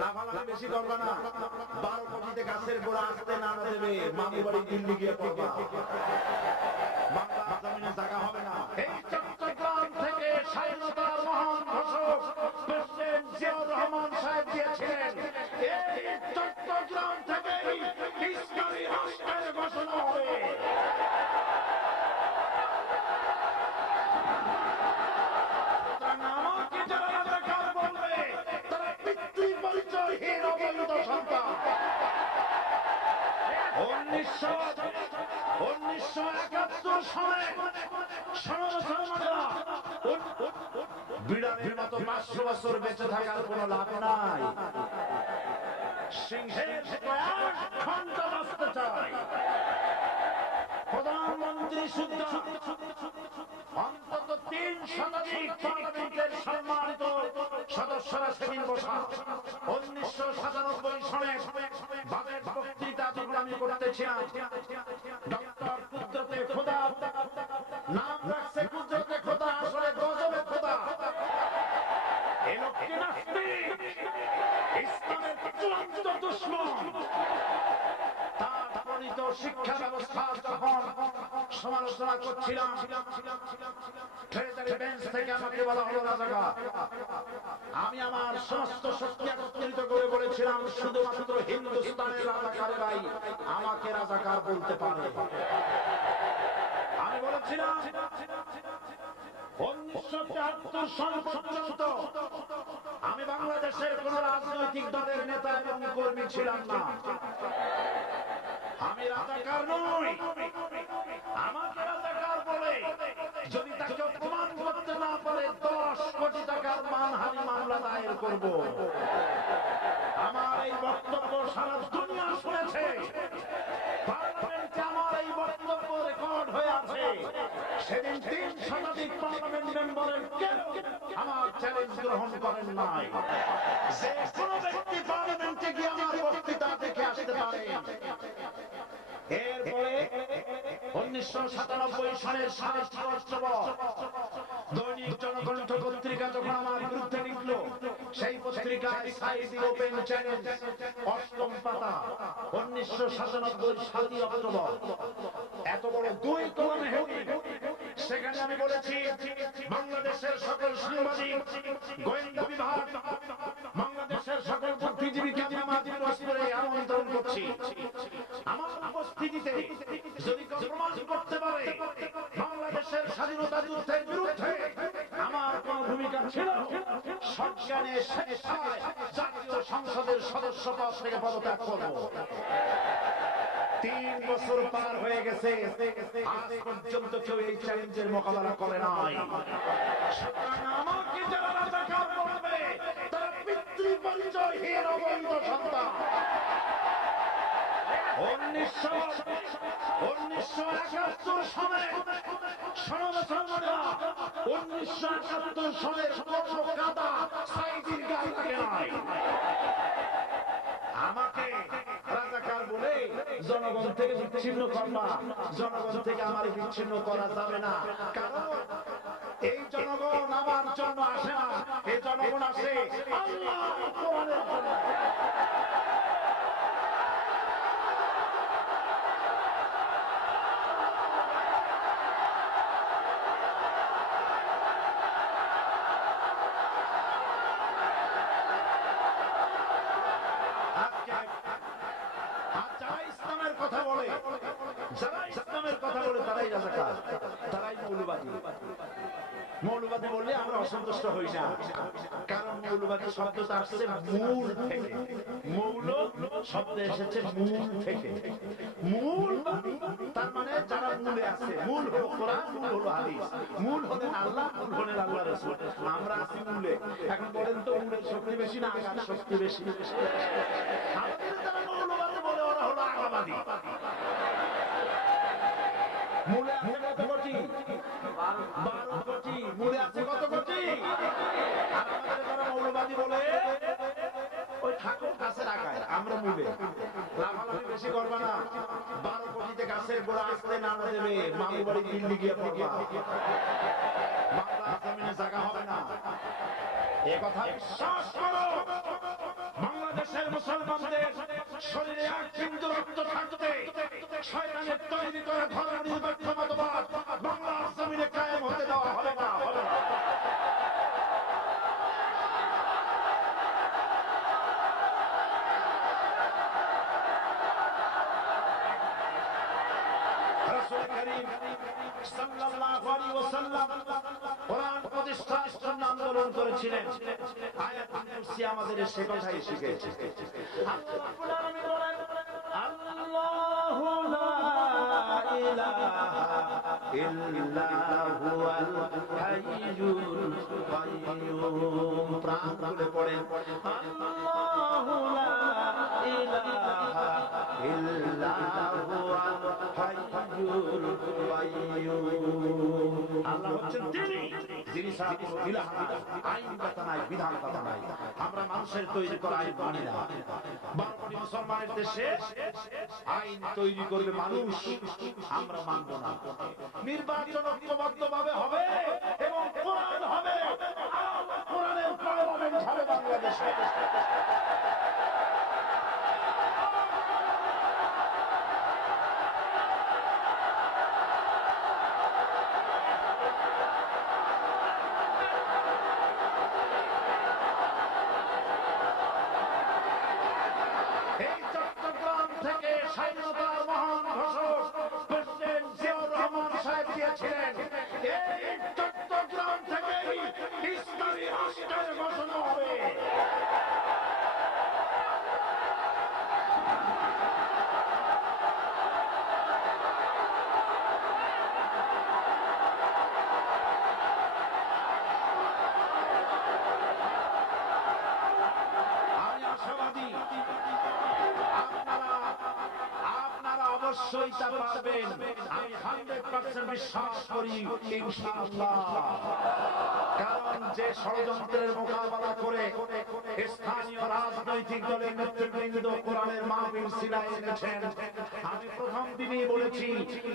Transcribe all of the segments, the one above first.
লাফালাফি বেশি করবা না। 12 কোটিতে গাছের গোড়া আসতে না দেবে, মামু বাড়ি দিল্লি গিয়ে পড়বা। বাংলা জমিনে জায়গা হবে না। এই চট্টগ্রাম থেকে স্বাধীনতার মহান ঘোষক প্রেসিডেন্ট জিয়াউর রহমান সাহেব দিয়েছিলেন। এই চট্টগ্রাম থেকেই ইসলামী রাষ্ট্রের ঘোষণা হবে। আমাকে যারা রাজাকার বলবে তারা পিতৃ পরিচয়হীন অবৈধ সন্তান। 1971 সালে বিড়ালের মতো 500 বছর বেঁচে থাকার কোনো লাভ নাই। সিংহের কয়েক ঘন্টা বাঁচতে চায়। প্রধানমন্ত্রী সুদ্ধা অন্তত 3 শতাধিক পার্লামেন্টের সম্মানিত সদস্যরা সেদিন বসা। 1997 সনে বাজেট বক্তৃতা যখন আমি করতেছিলাম, ডক্টর কুদরতে খোদা, নাম রাখছে কুদরতে খোদা, আসলে গজবে খোদা। এই লোকটি নাস্তিক, ইসলামের চূড়ান্ত দুশমন। তার প্রণীত শিক্ষা ব্যবস্থা যখন সমালোচনা করছিলাম, ট্রেজারি বেঞ্চ থেকে আমাকে বলা হলো রাজাকার। আমি আমার সমস্ত শক্তি একত্রিত করে বলেছিলাম, শুধুমাত্র হিন্দুস্তানের রাজাকারেরাই আমাকে রাজাকার বলতে পারে। আমি বলেছিলাম 1973 সাল পর্যন্ত আমি বাংলাদেশের কোন রাজনৈতিক দলের নেতা এবং কর্মী ছিলাম না। আমি রাজাকার নই। আমাকে রাজাকার বলে যদি তাকে প্রমাণ করতে না পারে 10 কোটি টাকার মানহানি মামলা দায়ের করব। আমার এই বক্তব্য সারা দুনিয়া শুনেছে। পার্লামেন্টে আমার এই বক্তব্য রেকর্ড হয়ে আছে। সেদিন 3 শতাধিক পার্লামেন্ট মেম্বারের কেউ আমার চ্যালেঞ্জ গ্রহণ করেন নাই। যে কোনো ব্যক্তি পার্লামেন্টে গিয়ে আমার বক্তৃতা দেখে আসতে পারে। এরপরে 1997 সালের 7 অক্টোবর দৈনিক জনকণ্ঠ পত্রিকা যখন আমার বিরুদ্ধে লিখল, সেই পত্রিকায় সাইদি ওপেন চ্যালেঞ্জ 8ম পাতা 1997 7 অক্টোবর, এত বড় 2 কলমে হেডিং। সেখানে আমি বলেছি, বাংলাদেশের সকল সাংবাদিক, গোয়েন্দা বিভাগ, বাংলাদেশের সকল বুদ্ধিজীবীকে আমি আমার দিবসে আমন্ত্রণ করছি। আমার উপস্থিতিতে যদি কেউ প্রমাণ করতে পারে বাংলাদেশের স্বাধীনতা যুদ্ধের বিরুদ্ধে আমার কোন ভূমিকা ছিল, সজ্ঞানে স্বেচ্ছায় জাতীয় সংসদের সদস্য পদ থেকে পদত্যাগ করব। 3 বছর পার হয়ে গেছে, আজ পর্যন্ত কেউ এই চ্যালেঞ্জের মোকাবেলা করে নাই। সুতরাং আমাকে যারা রাজাকার বলবে তারা পিতৃ পরিচয়হীন অবৈধ সন্তান। 1971 সালে 1971 সালের কোনো কাদা সাইদির গায়ে লাগে নাই। আমাকে রাজাকার বলে জনগণ থেকে বিচ্ছিন্ন করবা। জনগণ থেকে আমার বিচ্ছিন্ন করা যাবে না, কারণ এই জনগণ আমার জন্য আসে না, এই জনগণ আসে আল্লাহর কোরআনের জন্য। যারা ইসলামের কথা বলে তারাই রাজাকার, তারাই মৌলবাদী। মৌলবাদী বললে আমরা অসন্তুষ্ট হই না, কারণ মৌলবাদী শব্দটা আসছে মূল থেকে। মৌল শব্দ এসেছে মূল থেকে। মূল তার মানে যারা মূলে আছে। মূল হলো কোরআন, মূল হলো হাদিস, মূল হলেন আল্লাহ, মূল হলেন আল্লাহ রাসূল। আমরা আছি মূলে। এখন বলেন তো মূলের শক্তি বেশি না আগার শক্তি বেশি? আমাদের যারা মৌলবাদী বলে ওরা হলো আগাবাদী। মূলে আছে কত কোটি? 12 কোটি। মূলে আছে কত কোটি? আর আমাদের যারা মৌলবাদী বলে ওই ঠাকুর গাছের আগায়, আমরা মূলে। লাফালাফি বেশি করবা না। 12 কোটিতে গাছের গোড়া আসতে না দেবে, মামু বাড়ি দিল্লি গিয়ে পড়বা। বাংলা জমিনে জায়গা হবে না, এ কথা বিশ্বাস করো। বাংলাদেশ মুসলমানদের শরীরে এক বিন্দু রক্ত থাকতে শয়তানের তৈরি করা ধর্ম নিরপেক্ষ মতবাদ বাংলার জমিনে কায়েম হতে দেওয়া হবে না, হবে না। রাসূল করিম সাল্লাল্লাহু আলাইহি ওয়াসাল্লাম কোরআন প্রতিষ্ঠার জন্য আন্দোলন করেছিলেন। আয়াতুল কুরসি আমাদের সে কথাই শিখিয়েছে। আল্লাহ রাব্বুল আলামিন বলেন, আল্লাহু লা ইলাহা ইল্লা হুয়াল হাইয়ুল কাইয়্যুম। প্রাণ খুলে পড়েন, আল্লাহু লা ইলাহা ইল্লা হুয়াল হাইয়ুল কাইয়্যুম। আল্লাহ হচ্ছেন তিনি যিনি ছাড়া কোনো ইলাহ নাই, আইন কথা নাই, বিধান কথা নাই। আমরা মানুষের তৈরি করা আইন মানি না। 12 কোটি মুসলমানের দেশে আইন তৈরি করবে মানুষ, আমরা মানব না। নির্বাচন ঐক্যবদ্ধভাবে হবে এবং কোরআন হবে, কোরআনের পার্লামেন্ট হবে বাংলাদেশে। এই চট্টগ্রাম থেকে স্বাধীনতার মহান ঘোষক প্রেসিডেন্ট জিয়াউর রহমান সাহেব দিয়েছিলেন। এই চট্টগ্রাম থেকেই ইসলামী রাষ্ট্রের ঘোষণা হবে। আমি আশাবাদী আপনারা অবশ্যই তা পারবেন। আমি 100% বিশ্বাস করি ইনশাআল্লাহ। কারণ যে ষড়যন্ত্রের মোকাবেলা করে স্থানীয় রাজনৈতিক দলের নেতৃবৃন্দ কোরআনের মাহফিল সিনায় এনেছেন, আমি প্রথম দিনই বলেছি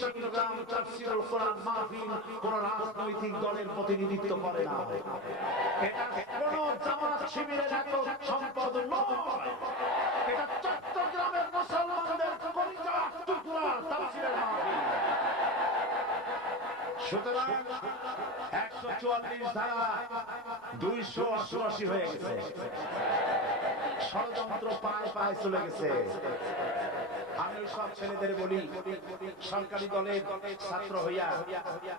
চট্টগ্রাম তাফসীরুল কোরআন মাহফিল কোন রাজনৈতিক দলের প্রতিনিধিত্ব করে না। এটা কোন জামাত শিবিরের একক সম্পদ নয়। এটা চট্টগ্রামের মুসলমানদের কলিজার টুকরা তাফসীরের মাহফিল। সুতরাং 144 ধারা 288 হয়ে গেছে। ষড়যন্ত্র পায় পায় চলে গেছে। আমি সব ছেলেদের বলি, সরকারি দলের ছাত্র হইয়া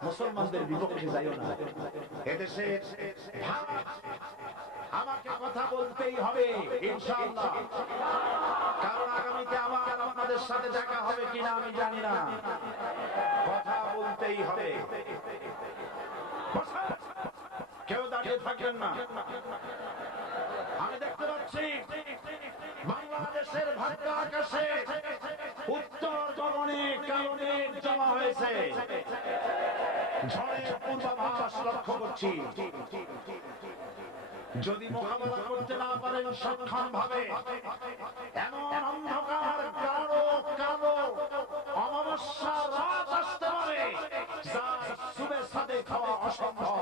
মুসলমানদের বিপক্ষে যাইও না। এদেশে আমাকে কথা বলতেই হবে ইনশাআল্লাহ। কারণ আগামীতে আবার আপনাদের সাথে দেখা হবে কিনা আমি জানি না। কথা বলতেই হবে। কেউ দাঁড়িয়ে থাকবেন না। আমি দেখতে পাচ্ছি বাংলাদেশের ভাগ্য আকাশে উত্তর গগনে কারণে জমা হয়েছে। ঝড়ের পূর্বাভাস লক্ষ্য করছি। যদি মোকাবেলা করতে না পারেন সক্ষম ভাবে, এমন অন্ধকার গাঢ় কালো অমাবস্যার রাত আসতে পারে যা শুভেচ্ছাতে খাওয়া অসম্ভব।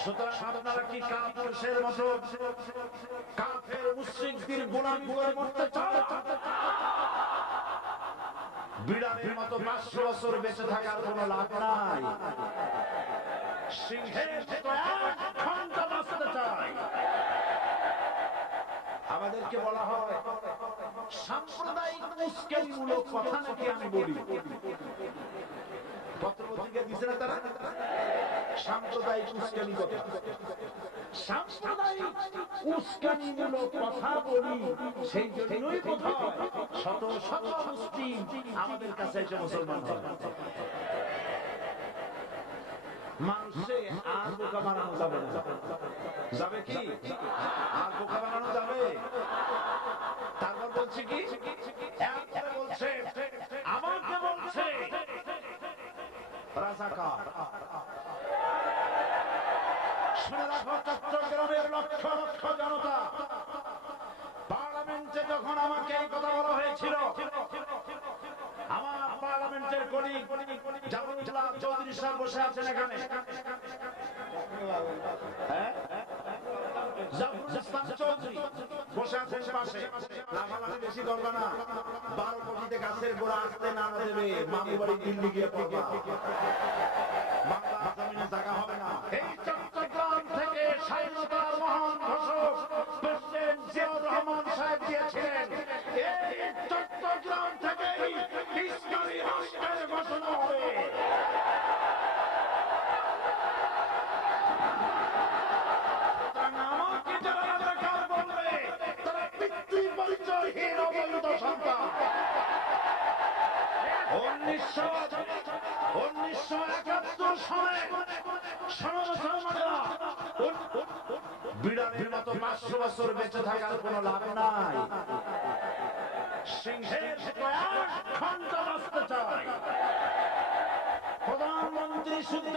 সুতরাং আপনারা কি কাপুরুষের মতো কাফের মুশরিকদের গোলামি করে মরতে চান? বিড়ালের মতো 500 বছর বেঁচে থাকার কোনো লাভ নাই। সিংহের মতো 1 ঘন্টা বাঁচতে চাই। আমাদেরকে বলা হয় সাম্প্রদায়িক উস্কানিমূলক কথা নাকি আমি বলি। পত্রপত্রিকা দিছে না তারা সাম্প্রদায়িক উস্কানি কথা। সাম্প্রদায়িক উস্কানিমূলক কথা বলি, সেই জন্যই বোধহয় শত শত মুসলিম আমাদের কাছে এসে মুসলমান হয়। মানুষে আর বোকা বানানো যাবে না। যাবে কি? আর বোকা বানানো যাবে? তারপর বলছে কি? বলছে আমাকে বলছে রাজাকার। শুনে রাখো চট্টগ্রামের লক্ষ লক্ষ জনতা, পার্লামেন্টে যখন আমাকে এই কথা বলা হয়েছিল, আমার পার্লামেন্টের কলিগ জাফরুল্লাহ চৌধুরী সাহেব বসে আছেন এখানে। জাফর ইসলাম চৌধুরী বসে আছেন পাশে। লাফালাফি বেশি করবে না, 12 কোটিতে গাছের গোড়া আসতে না দেবে, মামু বাড়ি দিল্লি গিয়ে পড়বা, বাংলা জমিনে জায়গা হবে না। এই চট্টগ্রাম থেকে স্বাধীনতার মহান ঘোষক প্রেসিডেন্ট জিয়াউর রহমান সাহেব দিয়েছিলেন। এই চট্টগ্রাম থেকেই ইসলামী রাষ্ট্রের ঘোষণা হবে। আমাকে যারা রাজাকার বলবে তারা পিতৃ পরিচয়হীন অবৈধ সন্তান। 1971 সালে বিড়ালের মতো 500 বছর বেঁচে থাকার কোনো লাভ নাই। সিংহের কয়েক ঘন্টা বাঁচতে চায়। প্রধানমন্ত্রী শুদ্ধ